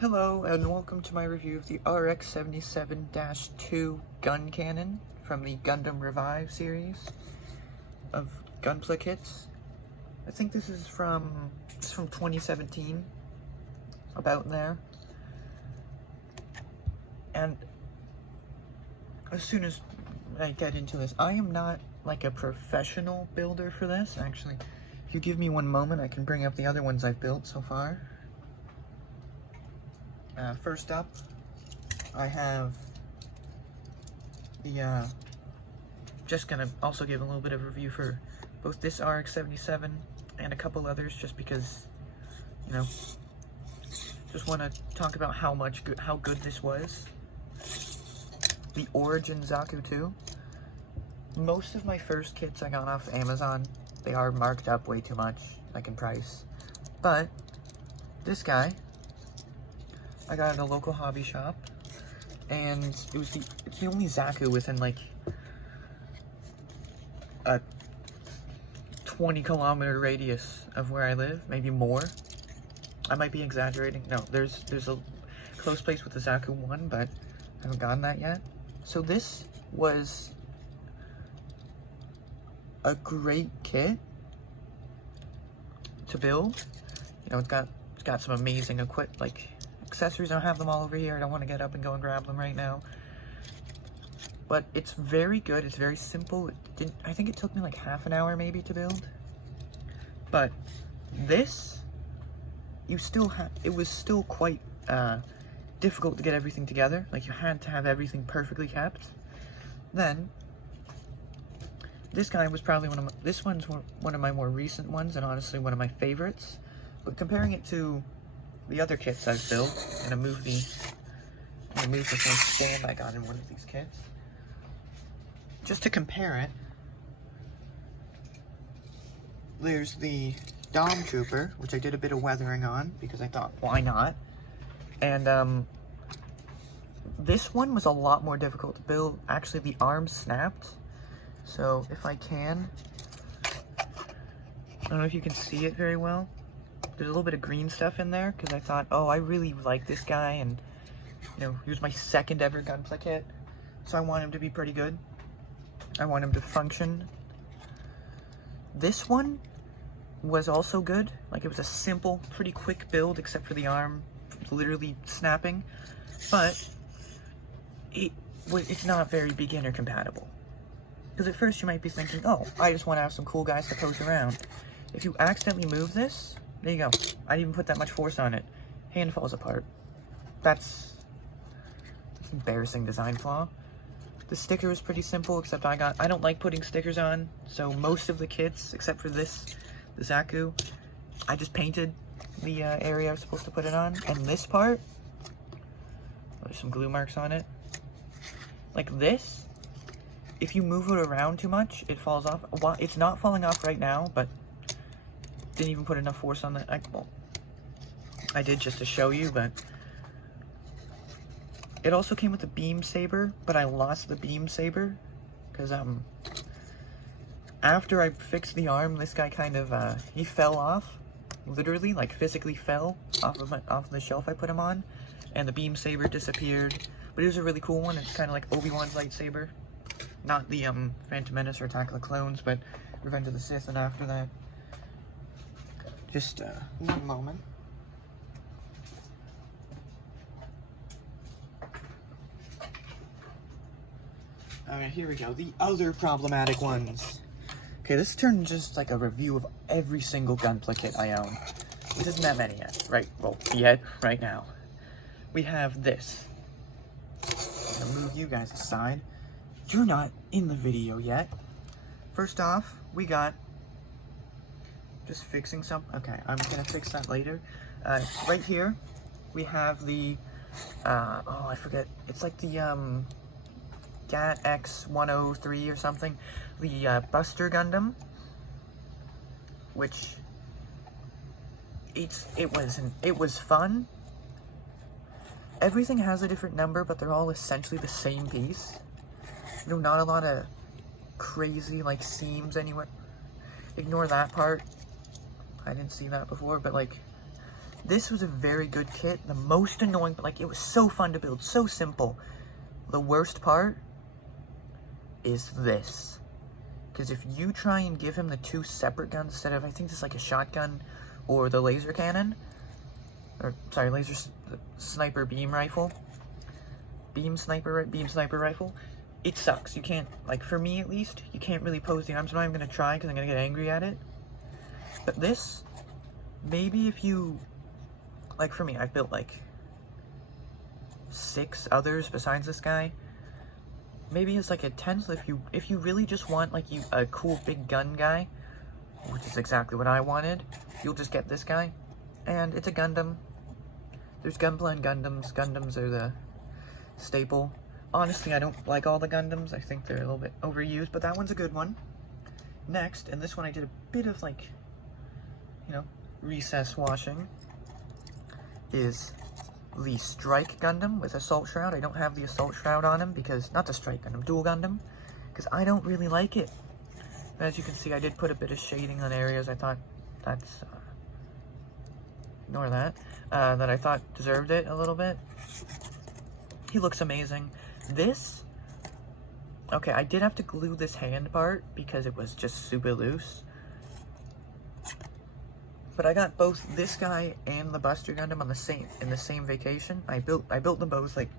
Hello and welcome to my review of the RX-77-2 gun cannon from the Gundam Revive series of Gunpla kits. I think this is from 2017, about there. And as soon as I get into this, I am not like a professional builder for this. Actually, if you give me one moment, I can bring up the other ones I've built so far. First up, I have the, just gonna also give a little bit of a review for both this RX-77 and a couple others, just because, you know, just want to talk about how good this was. The Origin Zaku II. Most of my first kits I got off Amazon, they are marked up way too much, like in price. But this guy, I got in a local hobby shop, and it's the only Zaku within like a 20-kilometer radius of where I live, maybe more. I might be exaggerating. No, there's a close place with the Zaku 1, but I haven't gotten that yet. So this was a great kit to build. You know, it's got some amazing accessories. I don't have them all over here. I don't want to get up and go and grab them right now. But it's very good. It's very simple. I think it took me like half an hour maybe to build. But this, it was still quite difficult to get everything together. Like, you had to have everything perfectly kept. Then this guy was probably this one's one of my more recent ones, and honestly one of my favorites. But comparing it to the other kits I've built, I'm gonna move the same stand I got in one of these kits, just to compare it. There's the Dom Trooper, which I did a bit of weathering on because I thought, why not? And this one was a lot more difficult to build. Actually, the arms snapped. So if I can, I don't know if you can see it very well. There's a little bit of green stuff in there because I thought, oh, I really like this guy, and you know, he was my second ever Gunpla kit, so I want him to be pretty good. I want him to function. This one was also good. Like, it was a simple, pretty quick build, except for the arm literally snapping, but it's not very beginner compatible. Because at first you might be thinking, oh, I just want to have some cool guys to pose around. If you accidentally move this, there you go. I didn't even put that much force on it. Hand falls apart. That's an embarrassing design flaw. The sticker is pretty simple, except I don't like putting stickers on, so most of the kits, except for this, the Zaku, I just painted the area I was supposed to put it on. And this part, there's some glue marks on it. Like this, if you move it around too much, it falls off. Well, it's not falling off right now, but didn't even put enough force on that. I did just to show you, but it also came with the beam saber, but I lost the beam saber because after I fixed the arm, this guy kind of he fell off, literally, like physically fell off the shelf I put him on, and the beam saber disappeared. But it was a really cool one. It's kind of like Obi-Wan's lightsaber, not the Phantom Menace or Attack of the Clones, but Revenge of the Sith, and after that. Just one moment. Alright, here we go. The other problematic ones. Okay, this turned just like a review of every single Gunpla kit I own. Which isn't that many yet, right? Well, yet, right now. We have this. I'm gonna move you guys aside. You're not in the video yet. First off, we got just fixing some. Okay, I'm gonna fix that later. Right here, we have the, oh, I forget. It's like the, GAT X-103 or something. The, Buster Gundam. Which, it was fun. Everything has a different number, but they're all essentially the same piece. You know, not a lot of crazy, like, seams anywhere. Ignore that part. I didn't see that before, but like, This was a very good kit. The most annoying, but like, it was so fun to build, so simple. The worst part is this. Because if you try and give him the 2 separate guns instead of, I think this is like a shotgun or the laser cannon, or sorry, sniper beam rifle, beam sniper rifle, it sucks. You can't, like, for me at least, you can't really pose the arms. I'm not even gonna try because I'm gonna get angry at it. But this, maybe if you, like, for me, I've built like 6 others besides this guy. Maybe it's like a 10th if you really just want like a cool big gun guy, which is exactly what I wanted. You'll just get this guy, and it's a Gundam. There's Gunpla and Gundams. Gundams are the staple. Honestly, I don't like all the Gundams. I think they're a little bit overused, but that one's a good one. Next, and this one I did a bit of like, you know, recess washing, is the Strike Gundam with Assault Shroud. I don't have the Assault Shroud on him because, not the Strike Gundam, Dual Gundam, because I don't really like it. As you can see, I did put a bit of shading on areas I thought that's, ignore that, that I thought deserved it a little bit. He looks amazing. This, okay, I did have to glue this hand part because it was just super loose. But I got both this guy and the Buster Gundam on in the same vacation. I built them both like,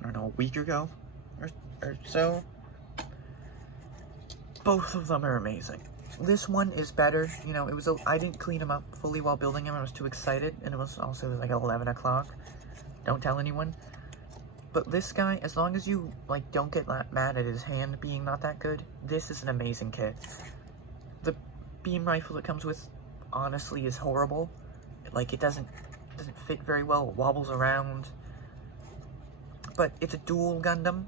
I don't know, a week ago or so. Both of them are amazing. This one is better. You know, I didn't clean him up fully while building him. I was too excited, and it was also like 11 o'clock. Don't tell anyone. But this guy, as long as you like don't get mad at his hand being not that good, this is an amazing kit. The beam rifle it comes with, honestly, is horrible. Like, it doesn't fit very well. It wobbles around. But it's a dual Gundam.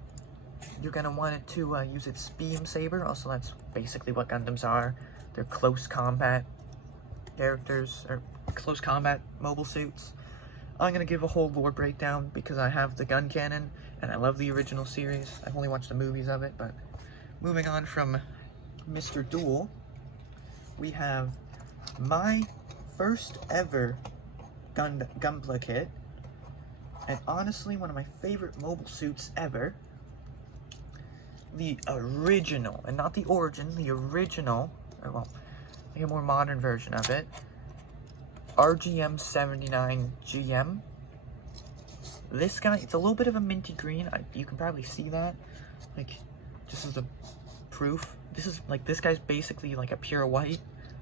You're gonna want it to use its beam saber. Also, that's basically what Gundams are. They're close combat characters, or close combat mobile suits. I'm gonna give a whole lore breakdown because I have the gun cannon and I love the original series. I've only watched the movies of it, but moving on from Mr. Duel, we have my first ever Gunpla kit, and honestly one of my favorite mobile suits ever. The original, and not the origin, the original, or well, like a more modern version of it. RGM-79 Jim. This guy, it's a little bit of a minty green. You can probably see that. Like, just as a proof. This guy's basically like a pure white,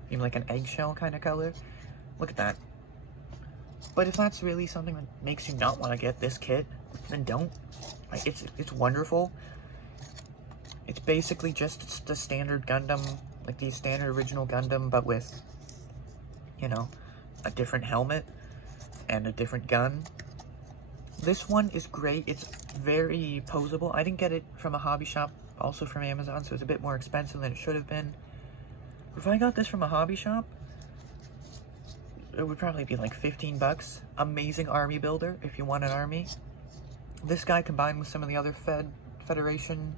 even like an eggshell kind of color. Look at that. But if that's really something that makes you not want to get this kit, then don't. Like, it's wonderful. It's basically just the standard Gundam, like the standard original Gundam, but with, you know, a different helmet and a different gun. This one is great. It's very posable. I didn't get it from a hobby shop, also from Amazon, so it's a bit more expensive than it should have been. If I got this from a hobby shop, it would probably be like 15 bucks. Amazing army builder if you want an army. This guy combined with some of the other Federation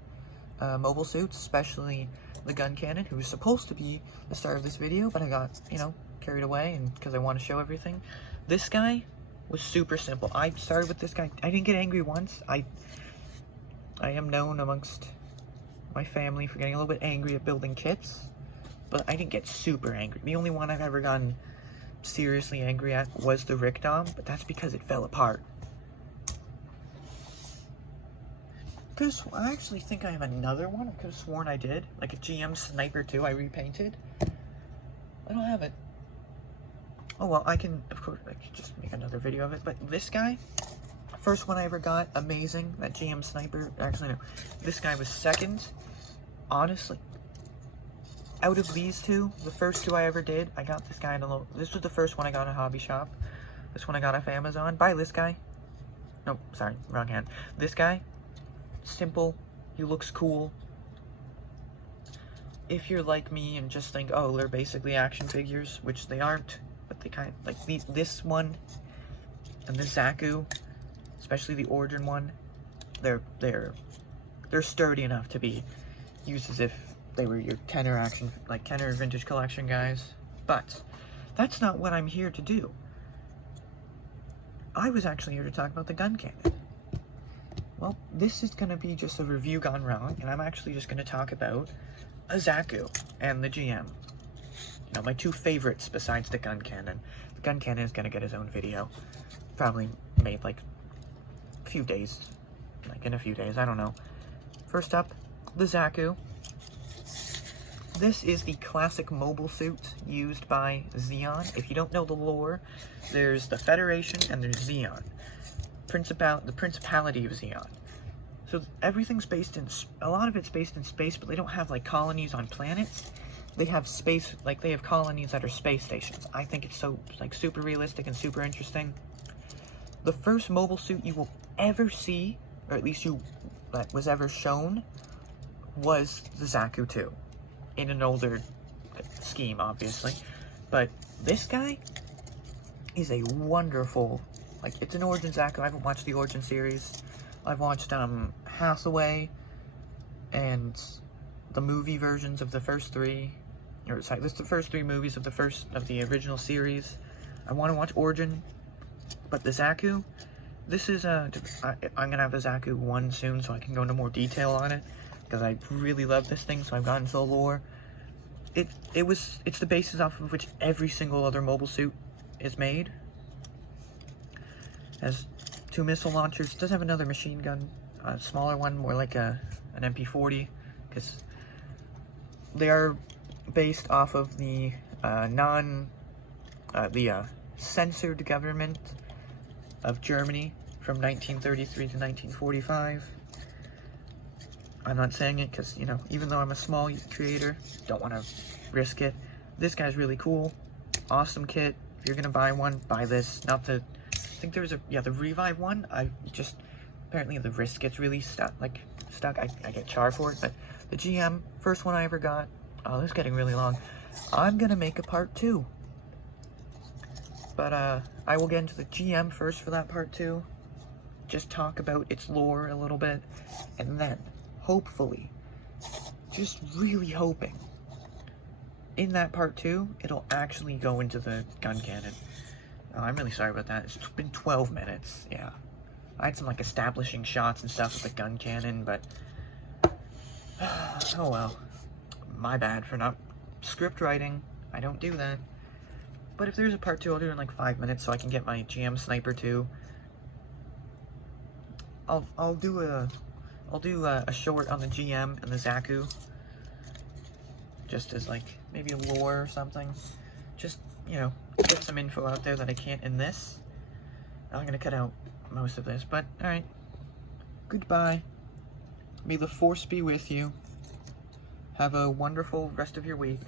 mobile suits, especially the gun cannon, who was supposed to be the star of this video, but I got, you know, carried away, and because I want to show everything. This guy was super simple. I started with this guy. I didn't get angry once. I am known amongst my family for getting a little bit angry at building kits, but I didn't get super angry. The only one I've ever gotten seriously angry at was the Rickdom, but that's because it fell apart. I actually think I have another one. I could have sworn I did. Like a GM Sniper II I repainted. I don't have it. Oh well, I can, of course, I could just make another video of it. But this guy, first one I ever got, amazing. That GM Sniper, actually no. This guy was second. Honestly, out of these two, the first two I ever did, I got this guy in a little, this was the first one I got in a hobby shop. This one I got off Amazon. Buy this guy. Nope, sorry, wrong hand. This guy, simple, he looks cool. If you're like me and just think, oh, they're basically action figures, which they aren't, but they kind of, like this one and the Zaku, especially the Origin one, they're sturdy enough to be used as if they were your Kenner action, like Kenner Vintage Collection guys. But that's not what I'm here to do. I was actually here to talk about the gun cannon. Well, this is going to be just a review gone wrong, and I'm actually just going to talk about a Zaku and the GM. You know, my two favorites besides the gun cannon. The gun cannon is going to get his own video. Probably made like a few days. Like in a few days, I don't know. First up, the Zaku. This is the classic mobile suit used by Zeon. If you don't know the lore, there's the Federation and there's Zeon. The Principality of Zeon. So everything's based in, a lot of it's based in space, but they don't have like colonies on planets. They have space, like they have colonies that are space stations. I think it's so like super realistic and super interesting. The first mobile suit you will ever see, or at least that was ever shown, was the Zaku II. In an older scheme, obviously. But this guy is a wonderful, like, it's an Origin Zaku. I haven't watched the Origin series. I've watched, Hathaway and the movie versions of the first three, or sorry, this is the first three movies of the original series. I want to watch Origin, but the Zaku, this is, I'm gonna have a Zaku 1 soon, so I can go into more detail on it. Because I really love this thing, so I've gotten into the lore. It's the basis off of which every single other mobile suit is made. Has 2 missile launchers. Does have another machine gun, a smaller one, more like an MP40, because they are based off of the censored government of Germany from 1933 to 1945. I'm not saying it because, you know, even though I'm a small creator, don't want to risk it. This guy's really cool. Awesome kit. If you're going to buy one, buy this. Not the, I think there was the Revive one. Apparently the wrist gets really stuck. I get char for it. But the GM, first one I ever got. Oh, this is getting really long. I'm going to make a part 2. But, I will get into the GM first for that part 2. Just talk about its lore a little bit. And then, hopefully, just really hoping, in that part 2, it'll actually go into the gun cannon. Oh, I'm really sorry about that. It's been 12 minutes, yeah. I had some, like, establishing shots and stuff with the gun cannon, but... oh well. My bad for not script writing. I don't do that. But if there's a part 2, I'll do it in, like, 5 minutes so I can get my GM Sniper 2. I'll do a short on the GM and the Zaku, just as like maybe a lore or something. Just, you know, get some info out there that I can't in this. I'm gonna cut out most of this, but alright. Goodbye. May the force be with you. Have a wonderful rest of your week.